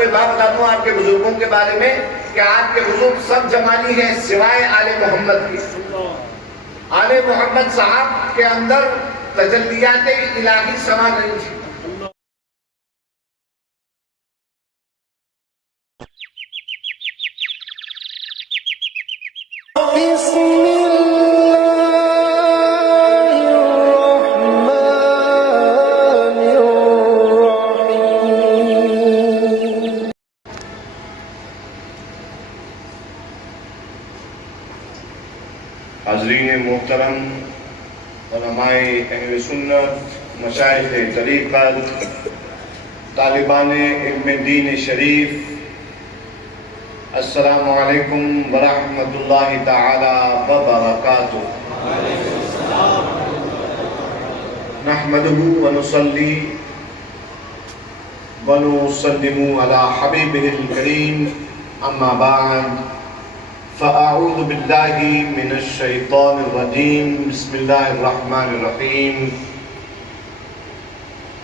کو ایک بات بتا دوں آپ کے بزرگوں کے بارے میں کہ آپ کے بزرگ سب جمالی ہیں سوائے آل محمد کی. آل محمد صاحب کے اندر تجلیات الہی سما گئی تھی. حاضرین محترم، علماء اہل سنت، مشائخ طریقت، طالبان علم دین شریف، السلام علیکم ورحمۃ اللہ تعالی وبرکاتہ. نحمده ونصلی ونسلم علی حبیبہ الکریم، اما بعد فأعوذ باللہ من الشیطان الرجیم، بسم اللہ الرحمن الرحیم.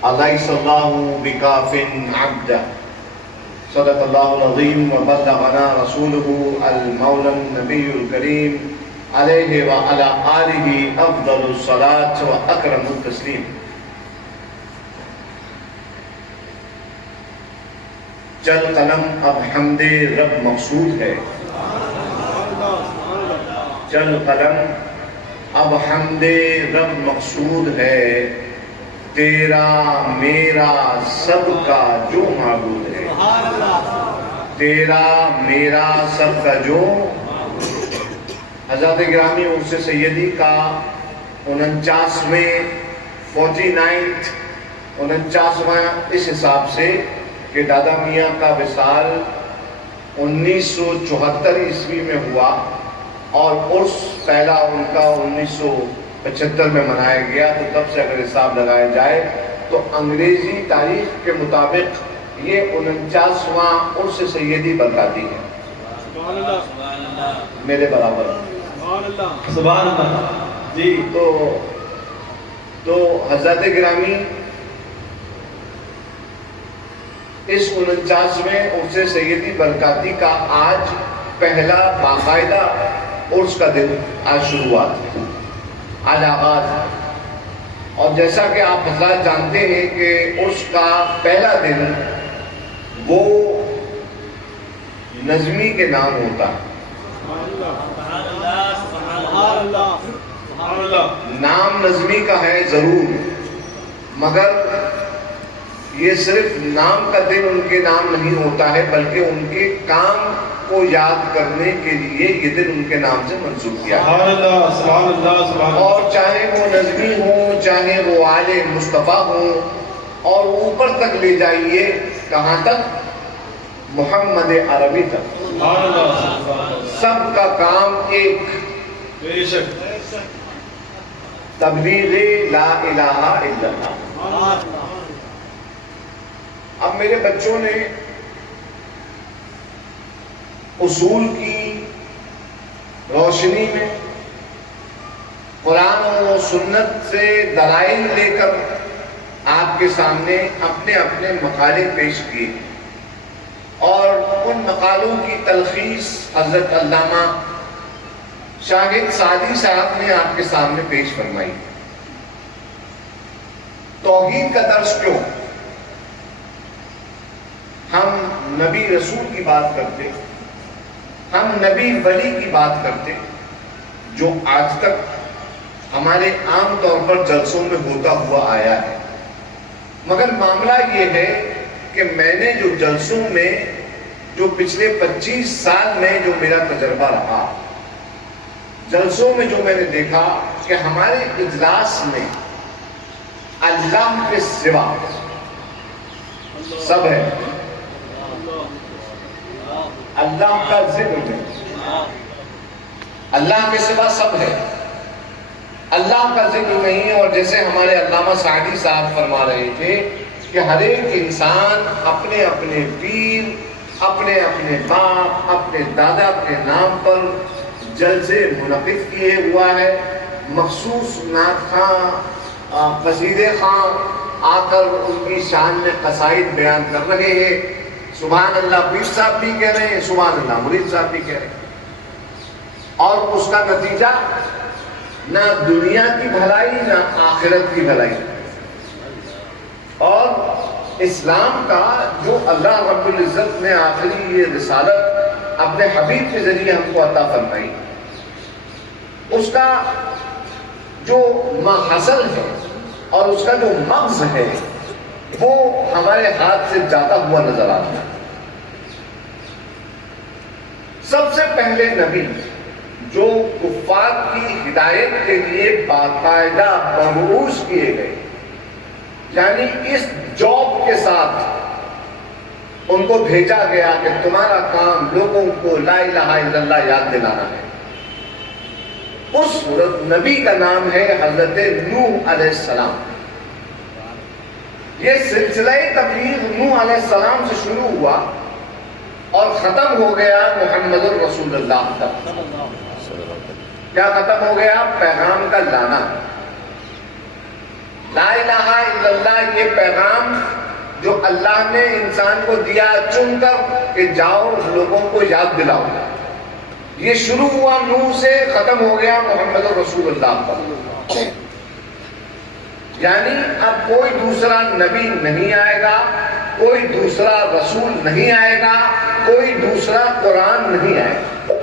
الیس اللہ بکاف عبدہ، صدق اللہ العظیم وبلغنا رسولہ المولا النبی الکریم، علیہ وعلی آلہ افضل الصلاة واکرم التسلیم. چل قلم اب حمد رب مقصود ہے، چل قلم اب حمد رب مقصود ہے، تیرا میرا سب کا جو معبود ہے. تیرا میرا سب کا جو. حضرت گرامی عرس سیدی کا 49ویں 49واں اس حساب سے کہ دادا میاں کا وصال 1974 عیسوی میں ہوا اور عرس پہلا ان کا 1975 میں منایا گیا. تو تب سے اگر حساب لگایا جائے تو انگریزی تاریخ کے مطابق یہ 49واں عرس سیدی برکاتی ہے. میرے برابر سبحان اللہ جی. تو حضرت گرامی اس 49ویں عرس سیدی برکاتی کا آج پہلا باقاعدہ عرس کا دن، آج شروعات ہے، آج آغاز ہے. اور جیسا کہ آپ حضرات جانتے ہیں کہ عرس کا پہلا دن وہ نظمی کے نام ہوتا ہے. نام نظمی کا ہے ضرور، مگر یہ صرف نام کا دن ان کے نام نہیں ہوتا ہے، بلکہ ان کے کام کو یاد کرنے کے لیے یہ دن ان کے نام سے منسوب کیا ہے. اور چاہے وہ نظمی ہوں، چاہے وہ آل مصطفیٰ ہوں، اور اوپر تک لے جائیے کہاں تک؟ محمد عربی تک. سب کا کام ایک، تبلیغ لا الہ الا اللہ. اب میرے بچوں نے اصول کی روشنی میں قرآن و سنت سے دلائل لے کر آپ کے سامنے اپنے اپنے مقالے پیش کیے، اور ان مقالوں کی تلخیص حضرت علامہ شاہد سعدی صاحب نے آپ کے سامنے پیش فرمائی. توحید کا درس کیوں؟ ہم نبی رسول کی بات کرتے، ہم نبی ولی کی بات کرتے، جو آج تک ہمارے عام طور پر جلسوں میں ہوتا ہوا آیا ہے. مگر معاملہ یہ ہے کہ میں نے جو جلسوں میں، جو پچھلے 25 سال میں جو میرا تجربہ رہا، جلسوں میں جو میں نے دیکھا کہ ہمارے اجلاس میں اللہ کے سوا سب ہے. اللہ کا ذکر ہے، اللہ کے سوا سب ہے، اللہ کا ذکر نہیں. اور جیسے ہمارے علامہ سعدی صاحب فرما رہے تھے کہ ہر ایک انسان اپنے اپنے پیر، اپنے اپنے باپ، اپنے دادا کے نام پر جلسے منعقد کیے ہوا ہے. مخصوص نعت خواں، قصیدے خواں آ کر ان کی شان میں قصائد بیان کر رہے ہیں. سبحان اللہ پیر صاحب بھی کہہ رہے ہیں، سبحان اللہ مرید صاحب بھی کہہ رہے ہیں، اور اس کا نتیجہ نہ دنیا کی بھلائی نہ آخرت کی بھلائی۔ اور اسلام کا جو اللہ رب العزت نے آخری یہ رسالت اپنے حبیب کے ذریعے ہم کو عطا فرمائی، اس کا جو محصل ہے اور اس کا جو مغز ہے وہ ہمارے ہاتھ سے جاتا ہوا نظر آتا ہے۔ سب سے پہلے نبی جو کفار کی ہدایت کے لیے باقاعدہ مبعوث کیے گئے، یعنی اس جاب کے ساتھ ان کو بھیجا گیا کہ تمہارا کام لوگوں کو لا الہ الا اللہ یاد دلانا ہے، اس نبی کا نام ہے حضرت نوح علیہ السلام۔ یہ سلسلہ تبلیغ نوح علیہ السلام سے شروع ہوا اور ختم ہو گیا محمد الرسول اللہ تک۔ کیا ختم ہو گیا؟ پیغام کا لانا۔ لا الہ الا اللہ یہ پیغام جو اللہ نے انسان کو دیا چن کر کہ جاؤ لوگوں کو یاد دلاؤ، یہ شروع ہوا نوح سے، ختم ہو گیا محمد الرسول اللہ پر۔ یعنی اب کوئی دوسرا نبی نہیں آئے گا، کوئی دوسرا رسول نہیں آئے گا، کوئی دوسرا قرآن نہیں آئے گا،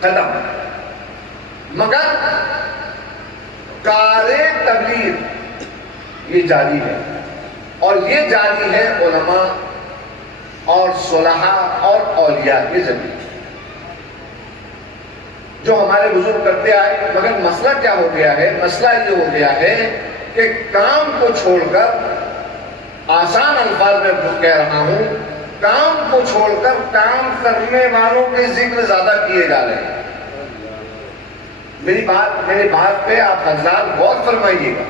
ختم۔ مگر کار تبلیغ یہ جاری ہے، اور یہ جاری ہے علماء اور صلحاء اور اولیاء کے ذریعے جو ہمارے بزرگ کرتے آئے۔ مگر مسئلہ کیا ہو گیا ہے؟ مسئلہ یہ ہو گیا ہے کہ کام کو چھوڑ کر، آسان الفاظ میں کہہ رہا ہوں، کام کو چھوڑ کر کام کرنے والوں کے ذکر زیادہ کیے جا رہے ہیں۔ میری بات پہ آپ حضرات غور فرمائیے گا۔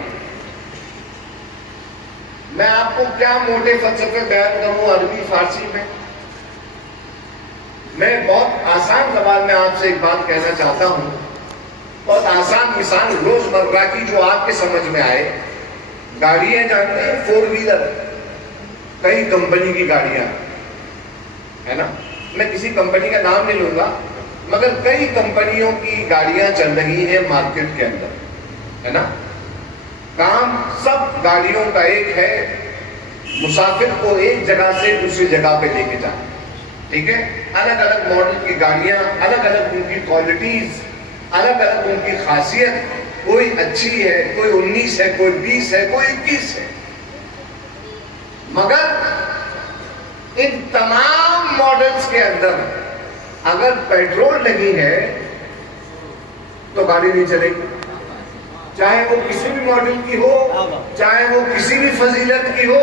میں آپ کو کیا موٹے فلسفے بیان کروں عربی فارسی میں؟ میں بہت آسان زبان میں آپ سے ایک بات کہنا چاہتا ہوں، بہت آسان مثال روزمرہ کی جو آپ کے سمجھ میں آئے۔ گاڑیاں جانتے ہیں، 4 ویلر، کئی کمپنی کی گاڑیاں ہے نا، میں کسی کمپنی کا نام نہیں لوں گا، مگر کئی کمپنیوں کی گاڑیاں چل رہی ہیں مارکیٹ کے اندر، ہے نا۔ کام سب گاڑیوں کا ایک ہے، مسافر کو ایک جگہ سے دوسری جگہ پہ لے کے جانا، ٹھیک ہے۔ الگ الگ ماڈل کی گاڑیاں، الگ الگ ان کی کوالٹیز، الگ الگ ان کی خاصیت، کوئی اچھی ہے، کوئی 19 ہے، کوئی 20 ہے، کوئی 21 ہے۔ مگر ان تمام ماڈلز کے اندر اگر پیٹرول نہیں ہے تو گاڑی نہیں چلے گی، چاہے وہ کسی بھی ماڈل کی ہو، چاہے وہ کسی بھی فضیلت کی ہو،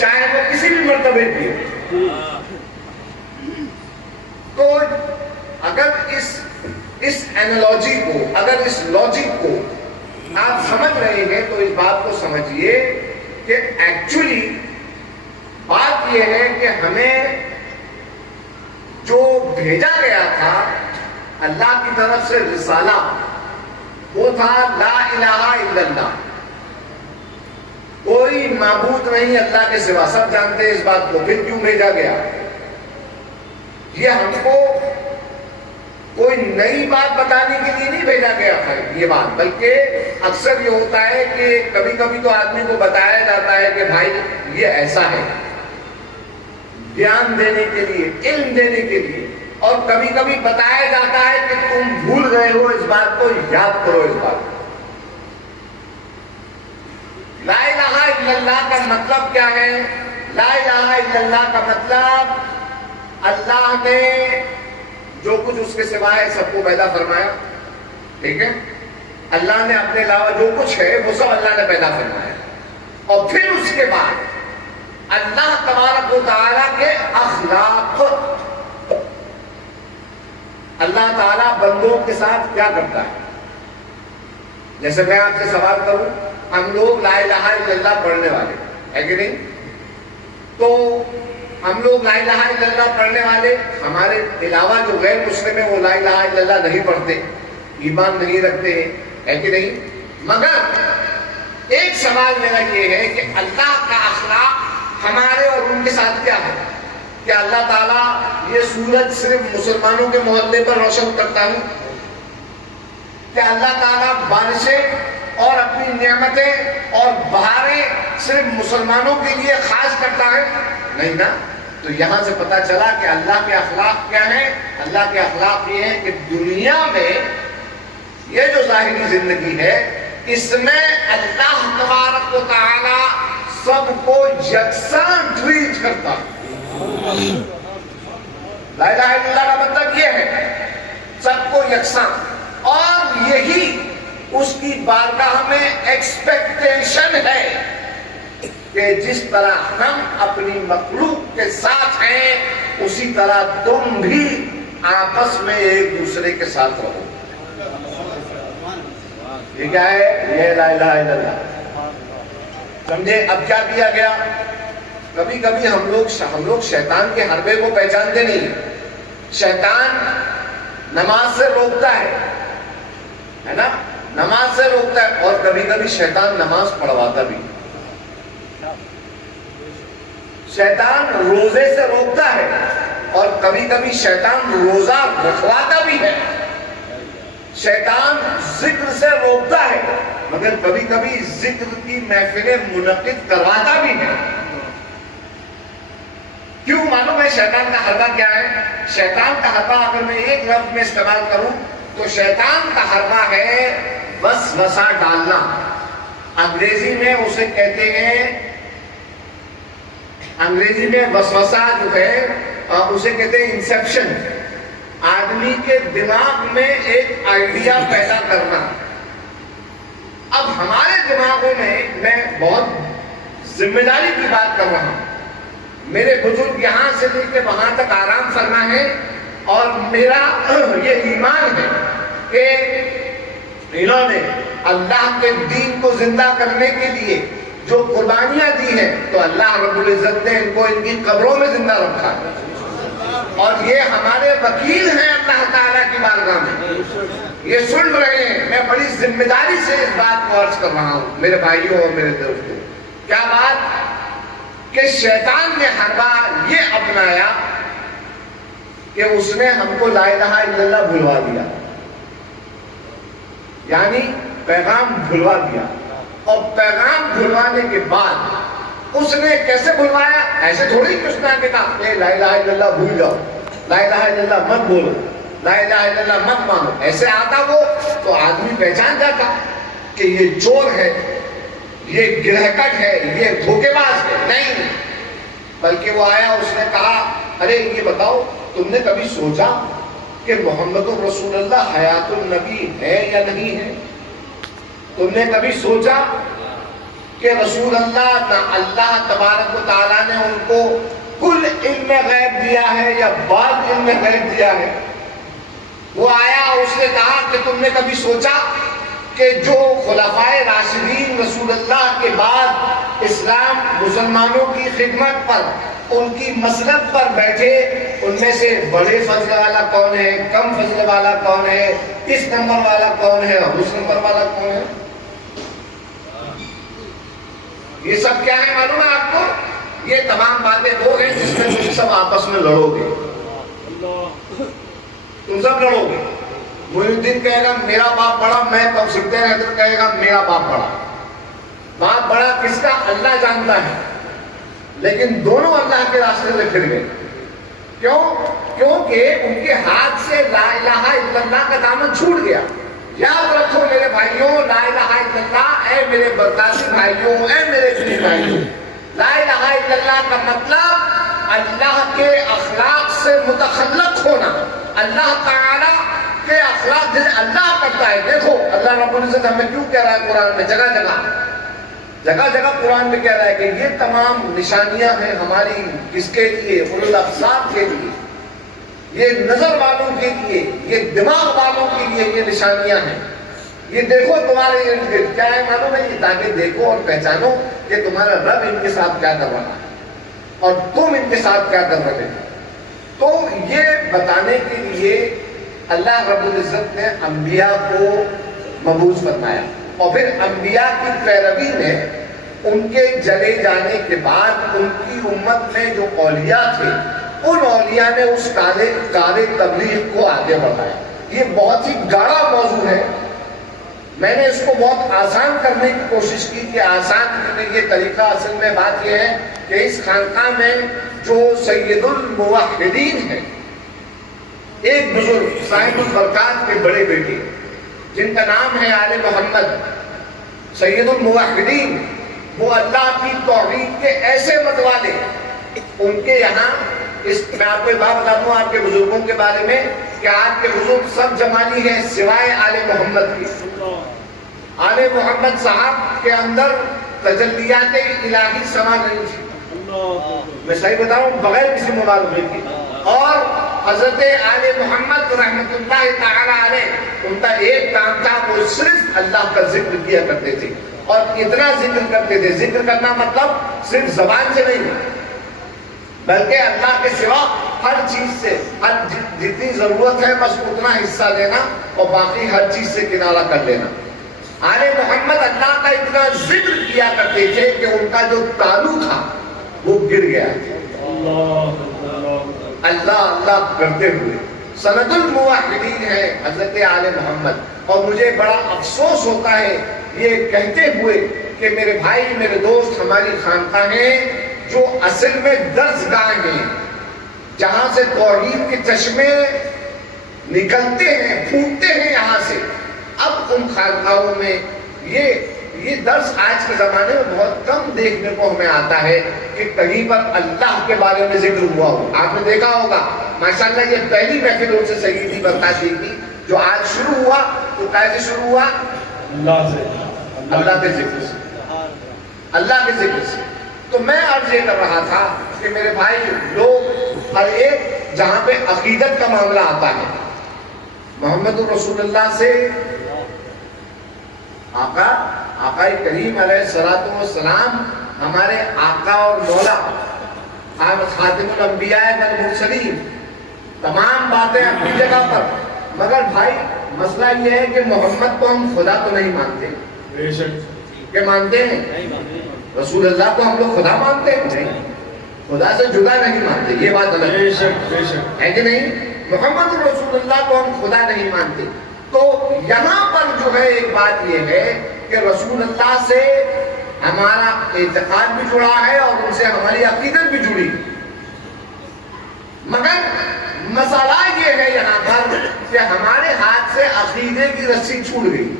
چاہے وہ کسی بھی مرتبے کی ہو۔ تو اگر اس اینالوجی کو، اگر اس لاجک کو آپ سمجھ رہے ہیں تو اس بات کو سمجھیے کہ ایکچولی بات یہ ہے کہ ہمیں جو بھیجا گیا تھا اللہ کی طرف سے رسالہ، وہ تھا لا الہ الا اللہ، کوئی معبود نہیں اللہ کے سوا، سب جانتے ہیں اس بات کو۔ پھر کیوں بھیجا گیا؟ یہ ہم کو کوئی نئی بات بتانے کے لیے نہیں بھیجا گیا تھا یہ بات، بلکہ اکثر یہ ہوتا ہے کہ کبھی کبھی تو آدمی کو بتایا جاتا ہے کہ بھائی یہ ایسا ہے، دھیان دینے کے لیے، علم دینے کے لیے، اور کبھی کبھی بتایا جاتا ہے کہ تم بھول گئے ہو اس بات کو، یاد کرو اس بات کو۔ لا الہ الا اللہ کا مطلب کیا ہے؟ لا الہ الا اللہ کا مطلب اللہ نے جو کچھ اس کے سوا ہے سب کو پیدا فرمایا، ٹھیک ہے۔ اللہ نے اپنے علاوہ جو کچھ ہے وہ سب اللہ نے پیدا فرمایا، اور پھر اس کے بعد اللہ تبارک و تعالیٰ کے اخلاق، اللہ تعالیٰ بندوں کے ساتھ کیا کرتا ہے۔ جیسے میں آپ سے سوال کروں، ہم لوگ لا الہ الا اللہ پڑھنے والے ہے کہ نہیں؟ تو ہم لوگ لا الہ الا اللہ پڑھنے والے، ہمارے علاوہ جو غیر مسلم ہیں وہ لا الہ الا اللہ نہیں پڑھتے، ایمان نہیں رکھتے ہیں، ہے کہ نہیں؟ مگر ایک سوال میرا یہ ہے کہ اللہ کا اخلاق ہمارے اور ان کے ساتھ کیا ہے؟ کہ اللہ تعالیٰ یہ سورج صرف مسلمانوں کے محلے پر روشن کرتا ہے؟ کہ اللہ تعالیٰ بارشیں اور اپنی نعمتیں اور بہاریں صرف مسلمانوں کے لیے خاص کرتا ہے؟ نہیں نا. تو یہاں سے پتا چلا کہ اللہ کے اخلاق کیا ہیں. اللہ کے اخلاق یہ ہیں کہ دنیا میں یہ جو ظاہری زندگی ہے اس میں اللہ تبارک و تعالی سب کو یکساں ٹریٹ کرتا ہے. لا الہ الا اللہ کا مطلب یہ ہے سب کو یکساں، اور یہی اس کی بارگاہ میں ایکسپیکٹیشن ہے کہ جس طرح ہم اپنی مخلوق کے ساتھ ہیں اسی طرح تم بھی آپس میں ایک دوسرے کے ساتھ رہو. یہ کیا ہے؟ یہ لا الہ الا اللہ. سمجھے؟ اب کیا کیا گیا؟ کبھی کبھی ہم لوگ شیطان کے حربے کو پہچانتے نہیں. شیطان نماز سے روکتا ہے نا، نماز سے روکتا ہے، اور کبھی کبھی شیطان نماز پڑھواتا بھی. شیطان روزے سے روکتا ہے اور کبھی کبھی شیطان روزہ رکھواتا بھی ہے. شیطان ذکر سے روکتا ہے مگر کبھی کبھی ذکر کی محفلیں منعقد کرواتا بھی ہے. کیوں معلوم ہے شیطان کا حربہ کیا ہے؟ شیطان کا حربہ اگر میں ایک لفظ میں استعمال کروں تو شیطان کا حربہ ہے وسوسہ ڈالنا. انگریزی میں اسے کہتے ہیں، انگریزی میں وسوسہ جو ہے اسے کہتے ہیں انسیپشن. آدمی کے دماغ میں ایک آئیڈیا پیدا کرنا. اب ہمارے دماغوں میں بہت ذمہ داری کی بات کر رہا ہوں. میرے بزرگ یہاں سے لے کے وہاں تک آرام فرما ہے اور میرا یہ ایمان ہے کہ انہوں نے اللہ کے دین کو زندہ کرنے کے لیے جو قربانیاں دی ہیں تو اللہ رب العزت نے ان کو ان کی قبروں میں زندہ رکھا، اور یہ ہمارے وکیل ہیں اللہ تعالیٰ کی بارگاہ میں. یہ سن رہے ہیں. میں بڑی ذمہ داری سے اس بات کو عرض کر رہا ہوں میرے بھائیوں اور میرے دوستوں. کیا بات کہ شیطان نے حربہ یہ اپنایا کہ اس نے ہم کو لا الہ الا اللہ بھلوا دیا، یعنی پیغام بھلوا دیا. اور پیغام بھلوانے کے بعد اس نے کیسے بھلوایا؟ ایسے تھوڑی کہ اس نے آگے کہا کہ لا الہ الا اللہ بھول جاؤ، لا الہ الا اللہ مت بولو، لا الہ الا اللہ مت مانو. ایسے آتا وہ تو آدمی پہچان جاتا کہ یہ چور ہے، یہ گرہکٹ ہے، یہ دھوکے باز ہے. نہیں، بلکہ وہ آیا، اس نے کہا ارے یہ بتاؤ تم نے کبھی سوچا کہ محمد رسول اللہ حیات النبی ہے یا نہیں ہے؟ تم نے کبھی سوچا کہ رسول اللہ تبارک و تعالیٰ نے ان کو کل علم غیب دیا ہے یا بعض علم غیب دیا ہے؟ وہ آیا، اس نے کہا کہ تم نے کبھی سوچا کہ جو خلفائے راشدین رسول اللہ کے بعد اسلام مسلمانوں کی خدمت پر، ان کی مسلک پر بیٹھے، ان میں سے بڑے فضل والا کون ہے، کم فضل والا کون ہے، اس نمبر والا کون ہے اور اس نمبر والا کون ہے؟ یہ سب کیا ہے معلوم ہے آپ کو؟ یہ تمام باتیں وہ ہیں جس میں تم سب آپس میں لڑو گے. تم سب لڑو گے. محی الدین کہے گا میرا باپ بڑا، میں توصیف حیدر کہے گا میرا باپ بڑا. باپ بڑا کس کا اللہ جانتا ہے، لیکن دونوں اللہ کے راستے سے پھر گئے. کیوں؟ کیونکہ ان کے ہاتھ سے لا الہ الا اللہ کا دامن چھوٹ گیا. یاد رکھو میرے بھائیوں، لا الہ الا اللہ، اے میرے برکاتی بھائیوں، اے میرے دینی بھائیوں، لا الہ الا اللہ کا مطلب اللہ کے اخلاق سے متخلق ہونا. اللہ تعالی کے اخلاق جسے اللہ کرتا ہے. دیکھو اللہ رب العزت ہمیں کیوں کہہ رہا ہے قرآن میں، جگہ جگہ قرآن میں کہہ رہا ہے کہ یہ تمام نشانیاں ہیں ہماری کس کے لیے؟ اولو الابصار کے لیے، یہ نظر والوں کے لیے، یہ دماغ والوں کے لیے یہ نشانیاں ہیں. یہ دیکھو تمہارے ارد گرد کیا ہے معلوم ہے؟ یہ تاکہ دیکھو اور پہچانو کہ تمہارا رب ان کے ساتھ کیا کر رہا ہے اور تم ان کے ساتھ کیا کر رہے ہو. تو یہ بتانے کے لیے اللہ رب العزت نے انبیاء کو مبعوث فرمایا، اور پھر انبیاء کی پیروی میں ان کے جلے جانے کے بعد ان کی امت میں جو اولیاء تھے ان اولیاء نے اس کار تبلیغ کو آگے بڑھایا. یہ بہت ہی گاڑا موضوع ہے. میں نے اس کو بہت آسان کرنے کی کوشش کی کہ آسان کرنے یہ طریقہ اصل میں بات یہ ہے کہ اس خانقاہ میں جو سید الموحدین ہیں، ایک بزرگ صاحب البرکات کے بڑے بیٹے جن کا نام ہے آل محمد، سید الموحدین، وہ اللہ کی توحید کے ایسے متوالے. ان کے یہاں میں آپ کو ایک بات بتا دوں آپ کے بزرگوں کے بارے میں کہ آپ کے بزرگ سب جمالی ہیں سوائے آل محمد کی. آل محمد صاحب کے اندر تجلیات الہی سما نہیں تھی. میں صحیح بتا رہا ہوں بغیر کسی مبالغے کے. اور حضرت آل محمد رحمت اللہ تعالی علیہ ان کا ایک کام تھا، وہ صرف اللہ کا ذکر کیا کرتے تھے. اور اتنا ذکر کرتے تھے، ذکر کرنا مطلب صرف زبان سے نہیں بلکہ اللہ کے سوا ہر چیز سے ہر جتنی ضرورت ہے بس اتنا حصہ لینا اور باقی ہر چیز سے کنارہ کر لینا. آل محمد اللہ کا اتنا ذکر کیا کرتے تھے کہ ان کا جو تالو تھا وہ گر گیا. اللہ اللہ کرتے ہوئے سند الموحدین ہے حضرت آل محمد. اور مجھے بڑا افسوس ہوتا ہے یہ کہتے ہوئے کہ میرے بھائی میرے دوست ہماری خانقاہیں جو اصل میں درسگاہ ہیں جہاں سے توحید کے چشمے نکلتے ہیں پھوٹتے ہیں یہاں سے، اب ان خانقاہوں میں یہ درس آج کے زمانے میں بہت کم دیکھنے کو ہمیں آتا ہے کہ کہیں پر اللہ کے بارے میں ذکر ہوا ہو. آپ نے دیکھا ہوگا ماشاءاللہ یہ پہلی محفل ان سے سیدی برکاتی کی جو آج شروع ہوا تو کیسے شروع ہوا؟ اللہ کے ذکر سے، اللہ کے ذکر سے. تو میں عرض یہ کر رہا تھا کہ میرے بھائی لوگ ہر ایک جہاں پہ عقیدت کا معاملہ آتا ہے، محمد رسول اللہ سے آقا کریم علیہ الصلوۃ والسلام ہمارے آقا اور مولا خاتم الانبیاء والمرسلین، تمام باتیں اپنی جگہ پر. مگر بھائی مسئلہ یہ ہے کہ محمد کو ہم خدا تو نہیں مانتے. کہ مانتے ہیں رسول اللہ کو ہم لوگ خدا مانتے ہیں؟ نہیں، خدا سے جدا نہیں مانتے. یہ بات الگ ہے کہ نہیں؟ محمد رسول اللہ کو ہم خدا نہیں مانتے. تو یہاں پر جو ہے ایک بات یہ ہے کہ رسول اللہ سے ہمارا اعتقاد بھی جڑا ہے اور ان سے ہماری عقیدت بھی جڑی. مگر مسئلہ یہ ہے یہاں پر کہ ہمارے ہاتھ سے عقیدے کی رسی چھوٹ گئی.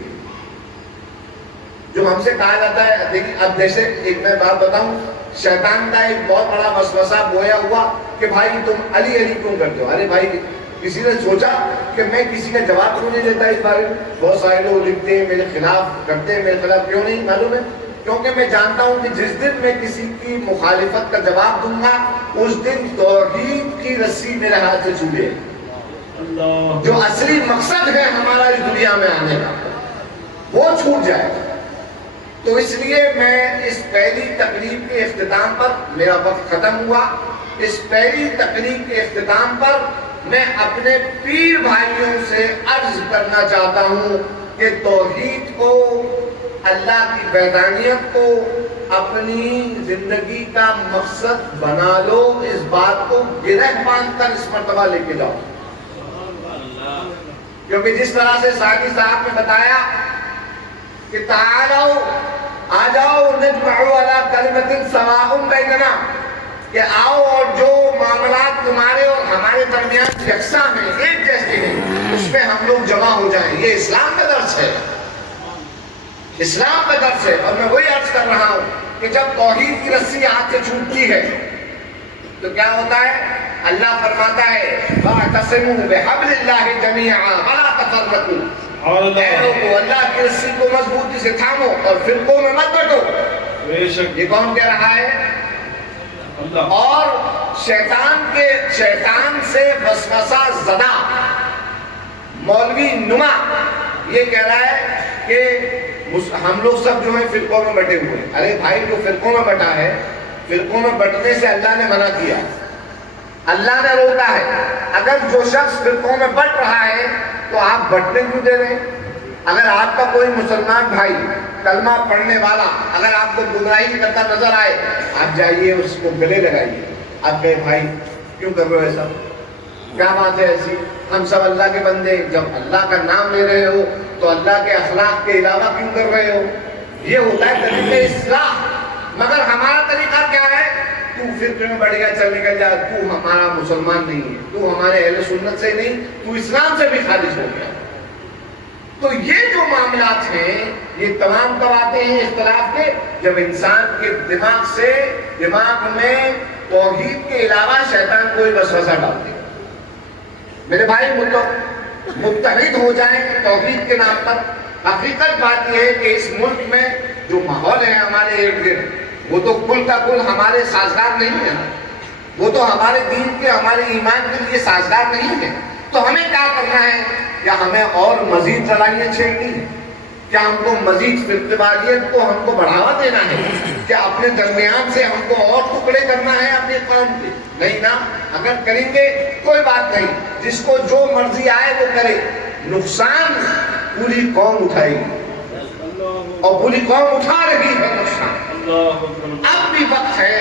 جو ہم سے کہا جاتا ہے، دیکھیں اب جیسے ایک میں بات بتاؤں، شیطان کا ایک بہت بڑا وسوسہ بویا ہوا کہ بھائی تم علی علی کیوں کرتے ہو؟ ارے بھائی کسی نے سوچا کہ میں کسی کا جواب کیوں نہیں دیتا اس بارے میں؟ بہت سارے لوگ لکھتے ہیں میرے خلاف، کرتے ہیں میرے خلاف. کیوں نہیں معلوم ہے؟ کیونکہ میں جانتا ہوں کہ جس دن میں کسی کی مخالفت کا جواب دوں گا اس دن توحید کی رسی میرے ہاتھ سے چھوٹے. جو اصلی مقصد ہے ہمارا اس دنیا میں آنے کا وہ چھوٹ جائے گا. تو اس لیے میں اس پہلی تقریب کے اختتام پر، میرا وقت ختم ہوا، اس پہلی تقریب کے اختتام پر میں اپنے پیر بھائیوں سے عرض کرنا چاہتا ہوں کہ توحید کو، اللہ کی وحدانیت کو اپنی زندگی کا مقصد بنا لو. اس بات کو گرہ باندھ کر اس مرتبہ لے کے جاؤ. کیونکہ جس طرح سے ساقی صاحب نے بتایا کہ تعالو آ جاؤ نجمع علی کلمۃ سواء بیننا، کہ آؤ اور جو معاملات تمہارے اور ہمارے درمیان یکساں ہیں، ایک جیسے ہیں، اس پہ ہم لوگ جمع ہو جائیں. یہ اسلام کا درس ہے، اسلام کا درس ہے. اور میں وہی عرض کر رہا ہوں کہ جب توحید کی رسی ہاتھ سے چھوٹتی ہے تو کیا ہوتا ہے؟ اللہ فرماتا ہے وَاعْتَصِمُوا بِحَبْلِ اللَّهِ جَمِيعًا وَلَا تَفَرَّقُوا. اے لوگو اللہ کی رسی کو مضبوطی سے تھامو اور فرقوں میں مت بٹو. یہ کون کہہ رہا ہے؟ اور شیطان سے وسوسہ زدہ مولوی نما یہ کہہ رہا ہے کہ ہم لوگ سب جو ہیں فرقوں میں بٹے ہوئے ہیں. ارے بھائی جو فرقوں میں بٹا ہے، فرقوں میں بٹنے سے اللہ نے منع کیا، اللہ نے روکا ہے. اگر جو شخص فرقوں میں بٹ رہا ہے تو آپ بٹنے کیوں دے رہے ہیں؟ اگر آپ کا کوئی مسلمان بھائی کلمہ پڑھنے والا اگر آپ کو گمراہی کرتا نظر آئے، آپ جائیے اس کو گلے لگائیے. آپ کہے بھائی کیوں کر رہے ہو ایسا؟ کیا بات ہے ایسی؟ ہم سب اللہ کے بندے، جب اللہ کا نام لے رہے ہو تو اللہ کے اخلاق کے علاوہ کیوں کر رہے ہو؟ یہ ہوتا ہے طریقہ اصلاح۔ مگر ہمارا طریقہ کیا ہے؟ تو فرقے میں بڑھ گیا، چل نکل جا، تو ہمارا مسلمان نہیں ہے، تو ہمارے اہل سنت سے نہیں، تو اسلام سے بھی خارج ہو گیا۔ تو یہ جو معاملات ہیں یہ تمام کب آتے ہیں اختلاف کے؟ جب انسان کے دماغ میں توحید کے علاوہ شیطان کوئی وسوسہ ڈالتے ہیں۔ میرے بھائی متحد ہو جائیں توحید کے نام پر۔ حقیقت بات یہ ہے کہ اس ملک میں جو ماحول ہے ہمارے ارد گرد، وہ تو کل کا کل ہمارے سازگار نہیں ہے، وہ تو ہمارے دین کے، ہمارے ایمان کے لیے سازگار نہیں ہے۔ تو ہمیں کیا کرنا ہے؟ کیا ہمیں اور مزید لڑائیاں چھیڑنی ہے؟ کیا ہم کو مزید فرقواریت کو ہم کو بڑھاوا دینا ہے؟ کیا اپنے درمیان سے ہم کو اور ٹکڑے کرنا ہے اپنے قوم کے؟ نہیں نا۔ اگر کریں گے کوئی بات نہیں، جس کو جو مرضی آئے وہ کرے، نقصان پوری قوم اٹھائے گی، اور پوری قوم اٹھا رہی ہے نقصان۔ اب بھی وقت ہے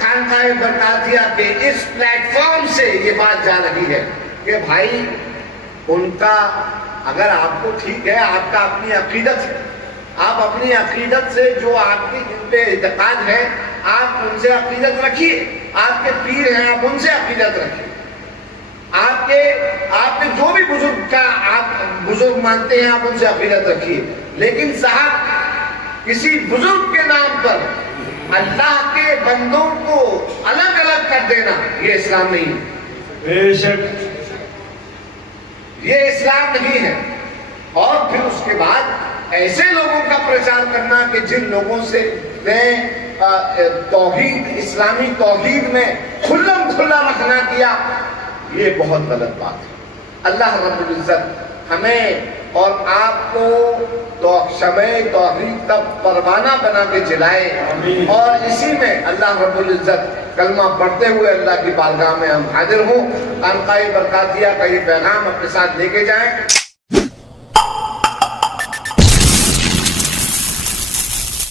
خانقاہ برکاتیہ کے اس پلیٹ فارم سے یہ بات جا رہی ہے کہ بھائی ان کا، اگر آپ کو ٹھیک ہے، آپ کا اپنی عقیدت ہے، آپ اپنی عقیدت سے جو آپ کی جن پہ اعتقاد ہے آپ ان سے عقیدت رکھیے، آپ کے پیر ہیں آپ ان سے عقیدت رکھیے، آپ کے جو بھی بزرگ کا آپ بزرگ مانتے ہیں آپ ان سے عقیدت رکھیے، لیکن صاحب کسی بزرگ کے نام پر اللہ کے بندوں کو الگ الگ کر دینا یہ اسلام نہیں ہے، بے شک یہ اسلام نہیں ہے۔ اور پھر اس کے بعد ایسے لوگوں کا پرچار کرنا کہ جن لوگوں سے توحید، اسلامی توحید میں کھلم کھلا رکھنا کیا، یہ بہت غلط بات ہے۔ اللہ رب العزت ہمیں اور آپ کو تو شمع توحید کا پروانہ بنا کے جلائے، اور اسی میں اللہ رب العزت کلمہ پڑھتے ہوئے اللہ کی بارگاہ میں ہم حاضر ہوں، خانقاہ برکاتیہ کا یہ پیغام اپنے ساتھ لے کے جائیں۔